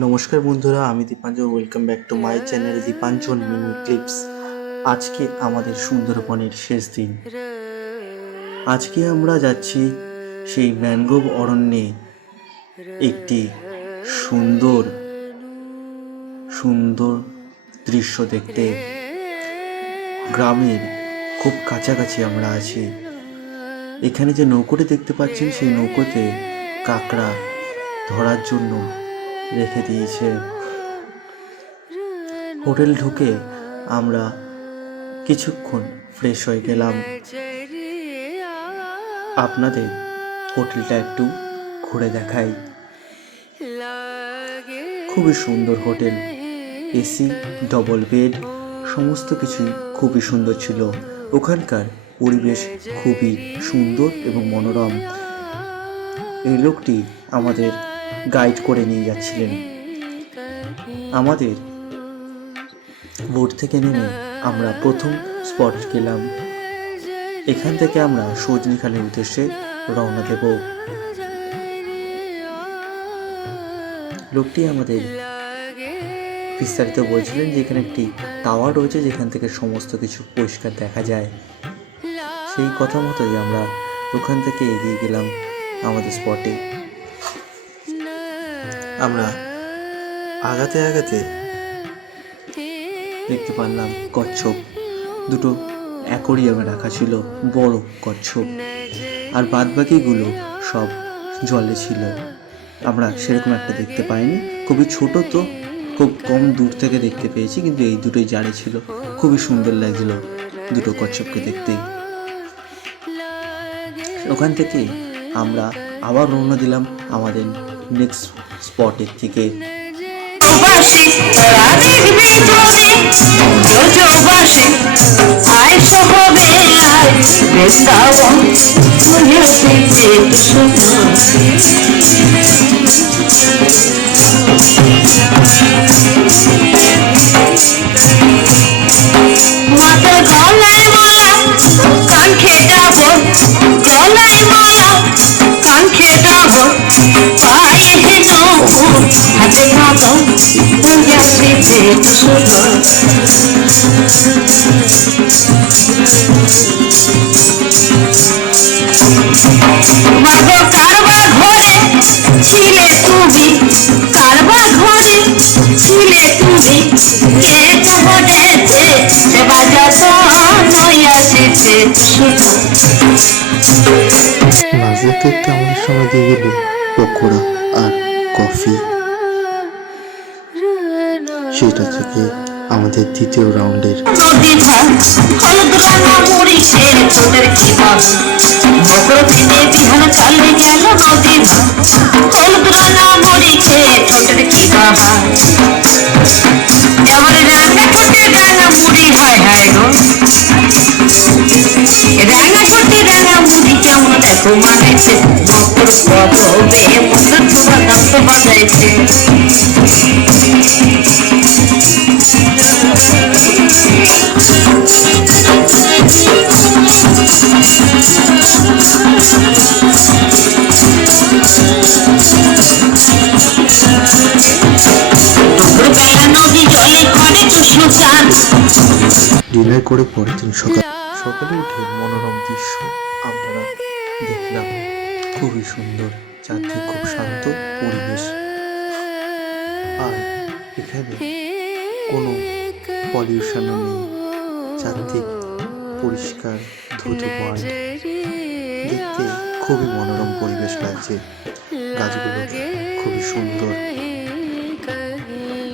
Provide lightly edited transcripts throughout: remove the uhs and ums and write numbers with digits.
নমস্কার বন্ধুরা, আমি Dipanjan. Welcome back to my channel Dipanjan mini clips. আজকে আমাদের সুন্দরবনের শেষ দিন। আজকে আমরা যাচ্ছি সেই ম্যানগ্রোভ অরণ্যে একটি সুন্দর সুন্দর দৃশ্য দেখতে। গ্রামের খুব কাছাকাছি আমরা আছি। এখানে যে নৌকোটি দেখতে পাচ্ছেন, সেই নৌকোতে কাঁকড়া ধরার জন্য রেখে দিয়েছে। হোটেল ঢুকে আমরা কিছুক্ষণ ফ্রেশ হয়ে গেলাম। আপনাদের হোটেলটা একটু ঘুরে দেখাই। খুবই সুন্দর হোটেল, এসি, ডবল বেড, সমস্ত কিছুই খুবই সুন্দর ছিল। ওখানকার পরিবেশ খুবই সুন্দর এবং মনোরম। এই লোকটি আমাদের গাইড করে নিয়ে যাচ্ছিলেন। আমাদের বোট থেকে নেমে আমরা প্রথম স্পট গেলাম। এখান থেকে আমরা সজনিখালির উদ্দেশ্যে রওনা দেব। লোকটি আমাদের বিস্তারিত বলছিলেন যে এখানে একটি টাওয়ার রয়েছে, যেখান থেকে সমস্ত কিছু পরিষ্কার দেখা যায়। সেই কথা মতোই আমরা ওখান থেকে এগিয়ে গেলাম আমাদের স্পটে। আমরা আগাতে আগাতে দেখতে পারলাম কচ্ছপ দুটো অ্যাকোরিয়ামে রাখা ছিল, বড় কচ্ছপ, আর বাদবাকিগুলো সব জলে ছিল। আমরা সেরকম একটা দেখতে পাইনি, খুবই ছোট, তো খুব কম দূর থেকে দেখতে পেয়েছি, কিন্তু এই দুটোই জারে ছিল। খুবই সুন্দর লাগছিল দুটো কচ্ছপকে দেখতে। ওখান থেকে আমরা আবার রওনা দিলাম আমাদের নেক্সট স্পটের দিকে। মাঝরাতে একটু আমাদের সময় দিয়ে গেল পকোড়া আর কফি। সেটা থেকে আমাদের দ্বিতীয় রাউন্ডের ডিনার করে পরের দিন সকালে উঠে মনোরম দৃশ্য আমরা দেখলাম। খুবই সুন্দর, চারদিক খুব শান্ত পরিবেশ, আর এখানে কোনো পলিউশনও নেই। চারদিক পরিষ্কার, ধুধু ওয়ার্ল্ড। দেখতে খুবই মনোরম পরিবেশ লাগছে, গাছগুলো খুবই সুন্দর।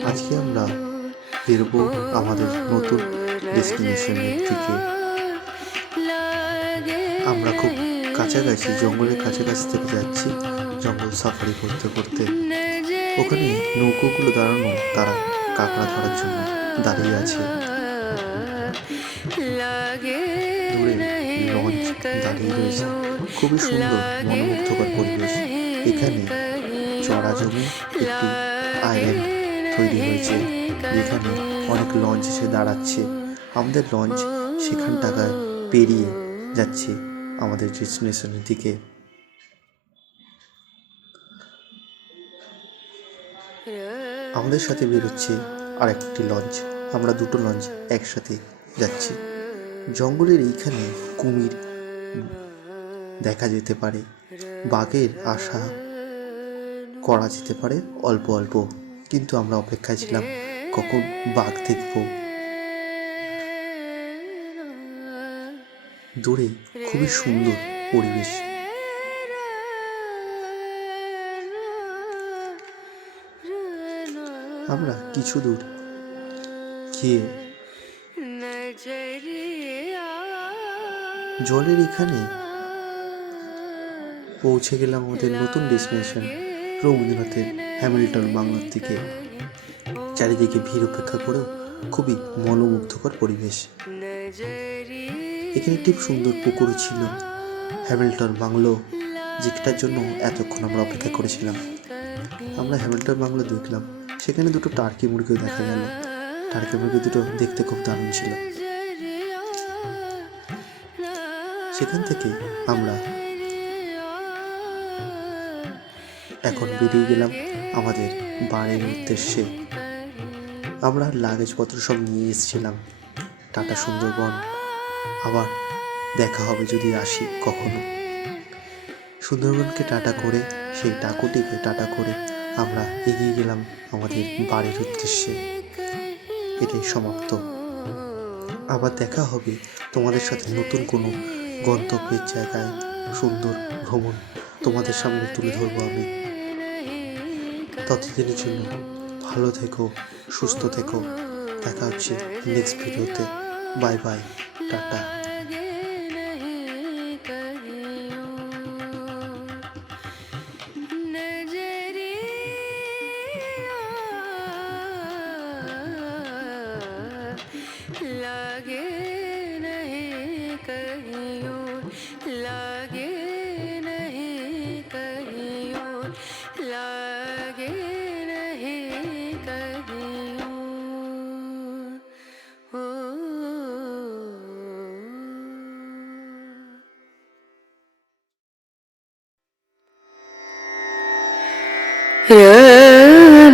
আজকে আমরা বেরোবো আমাদের নতুন ডেস্টিনেশনের দিকে। আমরা খুব কাছাকাছি, জঙ্গলের কাছাকাছি থেকে যাচ্ছি, জঙ্গল সাফারি করতে করতে। ওখানে নৌকোগুলো দাঁড়ানো, তারা কাঁকড়া ধরার জন্য দাঁড়িয়ে আছে। দূরে লঞ্চ দাঁড়িয়ে রয়েছে। খুবই সুন্দর, মনোমুগ্ধকর পরিবেশ। এখানে চড়া জমি একটি আইল্যান্ড তৈরি হয়েছে, যেখানে অনেক লঞ্চ এসে দাঁড়াচ্ছে। আমাদের লঞ্চ সেখান টাকায় পেরিয়ে যাচ্ছে আমাদের ডেস্টিনেশনের দিকে। আমাদের সাথে বেরোচ্ছে আর একটি লঞ্চ। আমরা দুটো লঞ্চ একসাথে যাচ্ছি। জঙ্গলের এইখানে কুমির দেখা যেতে পারে, বাঘের আশা করা যেতে পারে অল্প অল্প, কিন্তু আমরা অপেক্ষায় ছিলাম কখন বাঘ দেখব। দূরে খুবই সুন্দর পরিবেশ। আমরা কিছু দূর গিয়ে জলের এখানে পৌঁছে গেলাম আমাদের নতুন ডেস্টিনেশন রবীন্দ্রনাথের হ্যামিল্টন বাংলোর দিকে। চারিদিকে ভিড় উপেক্ষা করেও খুবই মনোমুগ্ধকর পরিবেশ। এখানে একটি সুন্দর পুকুর ছিল, হ্যামিল্টন বাংলো, যেটার জন্য এতক্ষণ আমরা অপেক্ষা করেছিলাম। আমরা হ্যামিল্টন বাংলো দেখলাম, সেখানে দুটো টার্কি মুরগিও দেখা গেল। টার্কি মুরগি দুটো দেখতে খুব দারুণ ছিল। সেখান থেকে আমরা এখন বেরিয়ে গেলাম আমাদের বাড়ির উদ্দেশ্যে। আমরা লাগেজপত্র সব নিয়ে এসেছিলাম। টাটা সুন্দরবন, আবার দেখা হবে যদি আসি কখনো। সুন্দরবনকে টাটা করে, সেই টাকুটিকে টাটা করে আমরা এগিয়ে গেলাম আমাদের বাড়ির উদ্দেশ্যে। এটাই সমাপ্ত। আবার দেখা হবে তোমাদের সাথে নতুন কোনো গন্তব্যের জায়গায়, সুন্দর ভ্রমণ তোমাদের সামনে তুলে ধরবো আমি। ততদিনের জন্য ভালো থেকো, সুস্থ থেকো। দেখা হচ্ছে নেক্সট ভিডিওতে। Bye bye, tata. लागे नहीं कहीं और, लागे नहीं कहीं और, लागे नहीं कहीं और।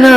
ना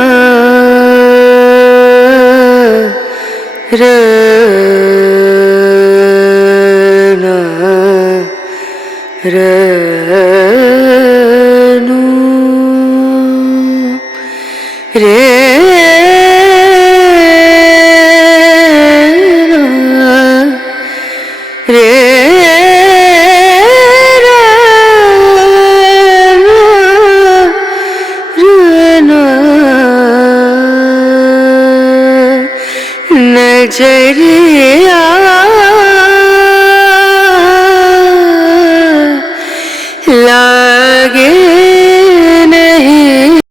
नजरिया ला